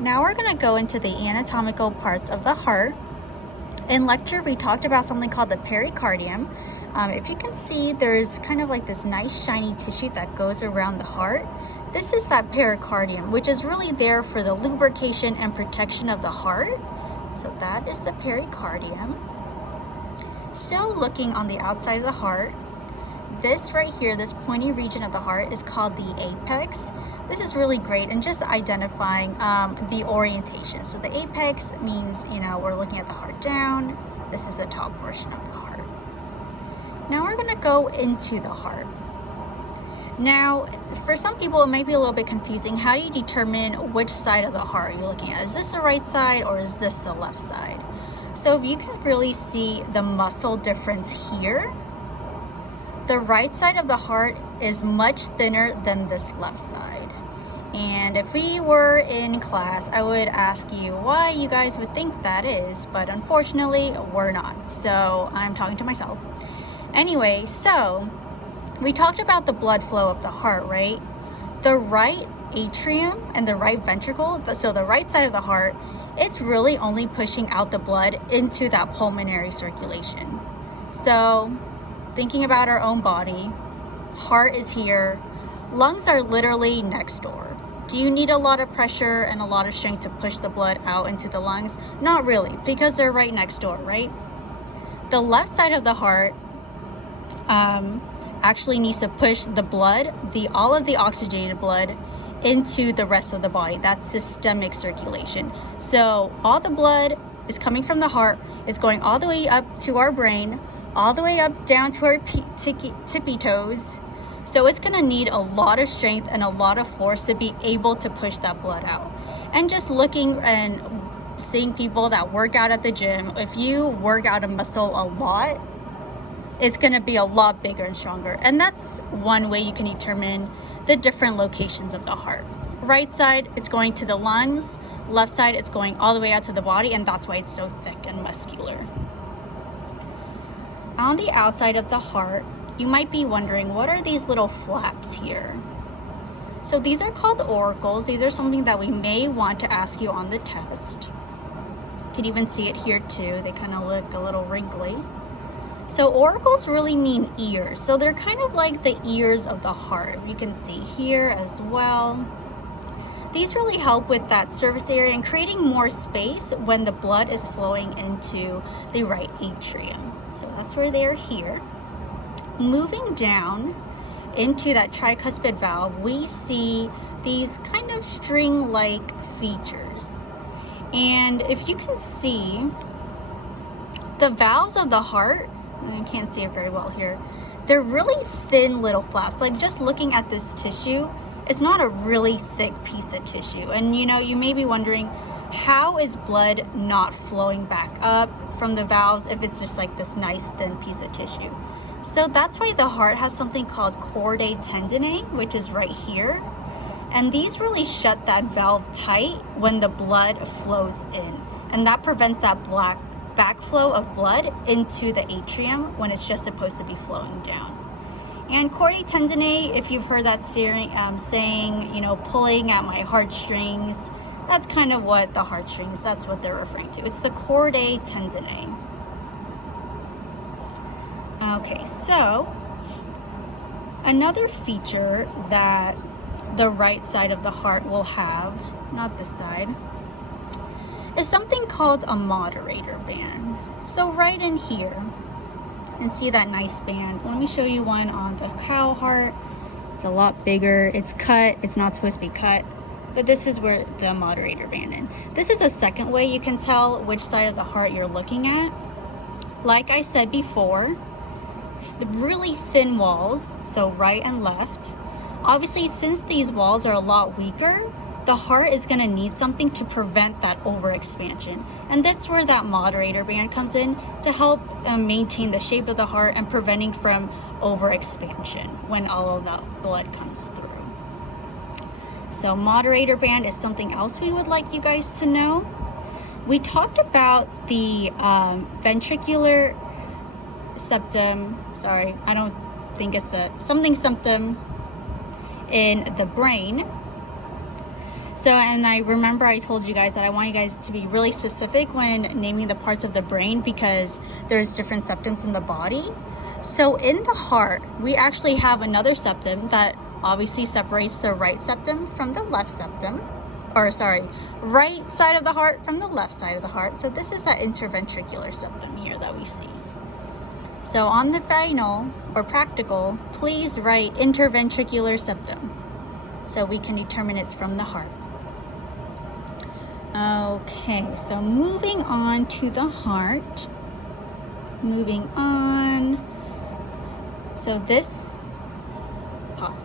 Now we're going to go into the anatomical parts of the heart. In lecture, we talked about something called the pericardium. If you can see, there's kind of like this nice shiny tissue that goes around the heart. This is that pericardium, which is really there for the lubrication and protection of the heart. So that is the pericardium. Still looking on the outside of the heart, this right here, this pointy region of the heart is called the apex. This is really great in just identifying the orientation. So the apex means, we're looking at the heart down. This is the top portion of the heart. Now we're going to go into the heart. Now, for some people, it might be a little bit confusing. How do you determine which side of the heart you're looking at? Is this the right side or is this the left side? So you can really see the muscle difference here. The right side of the heart is much thinner than this left side. And if we were in class, I would ask you why you guys would think that is, but unfortunately, we're not. So I'm talking to myself. Anyway, so we talked about the blood flow of the heart, right? The right atrium and the right ventricle, so the right side of the heart, it's really only pushing out the blood into that pulmonary circulation. So thinking about our own body, heart is here, lungs are literally next door. Do you need a lot of pressure and a lot of strength to push the blood out into the lungs? Not really, because they're right next door, right? The left side of the heart actually needs to push the blood, all of the oxygenated blood, into the rest of the body. That's systemic circulation. So all the blood is coming from the heart. It's going all the way up to our brain, all the way up down to our tippy toes. So it's gonna need a lot of strength and a lot of force to be able to push that blood out. And just looking and seeing people that work out at the gym, if you work out a muscle a lot, it's gonna be a lot bigger and stronger. And that's one way you can determine the different locations of the heart. Right side, it's going to the lungs. Left side, it's going all the way out to the body, and that's why it's so thick and muscular. On the outside of the heart, you might be wondering, what are these little flaps here? So these are called auricles. These are something that we may want to ask you on the test. You can even see it here too. They kind of look a little wrinkly. So auricles really mean ears. So they're kind of like the ears of the heart. You can see here as well. These really help with that surface area and creating more space when the blood is flowing into the right atrium. So that's where they are here. Moving down into that tricuspid valve, we see these kind of string-like features. And if you can see, the valves of the heart, I can't see it very well here, they're really thin little flaps. Like just looking at this tissue, it's not a really thick piece of tissue. And you may be wondering, how is blood not flowing back up from the valves if it's just like this nice thin piece of tissue? So that's why the heart has something called chordae tendineae, which is right here. And these really shut that valve tight when the blood flows in. And that prevents that backflow of blood into the atrium when it's just supposed to be flowing down. And chordae tendineae, if you've heard that saying, pulling at my heartstrings, that's kind of what the heartstrings, that's what they're referring to. It's the chordae tendineae. Okay, so another feature that the right side of the heart will have, not this side, is something called a moderator band. So right in here, and see that nice band. Let me show you one on the cow heart. It's a lot bigger. It's cut. It's not supposed to be cut. But this is where the moderator band is. This is a second way you can tell which side of the heart you're looking at. Like I said before, the really thin walls, so right and left. Obviously, since these walls are a lot weaker, the heart is going to need something to prevent that overexpansion. And that's where that moderator band comes in to help maintain the shape of the heart and preventing from overexpansion when all of that blood comes through. So moderator band is something else we would like you guys to know. We talked about the ventricular septum, sorry, I don't think it's a something in the brain. So, and I remember I told you guys that I want you guys to be really specific when naming the parts of the brain because there's different septums in the body. So in the heart, we actually have another septum that obviously separates the right septum from the left septum, or sorry, right side of the heart from the left side of the heart. So this is that interventricular septum here that we see. So on the final or practical, please write interventricular septum so we can determine it's from the heart. Okay, so moving on to the heart. Moving on. So this, pause.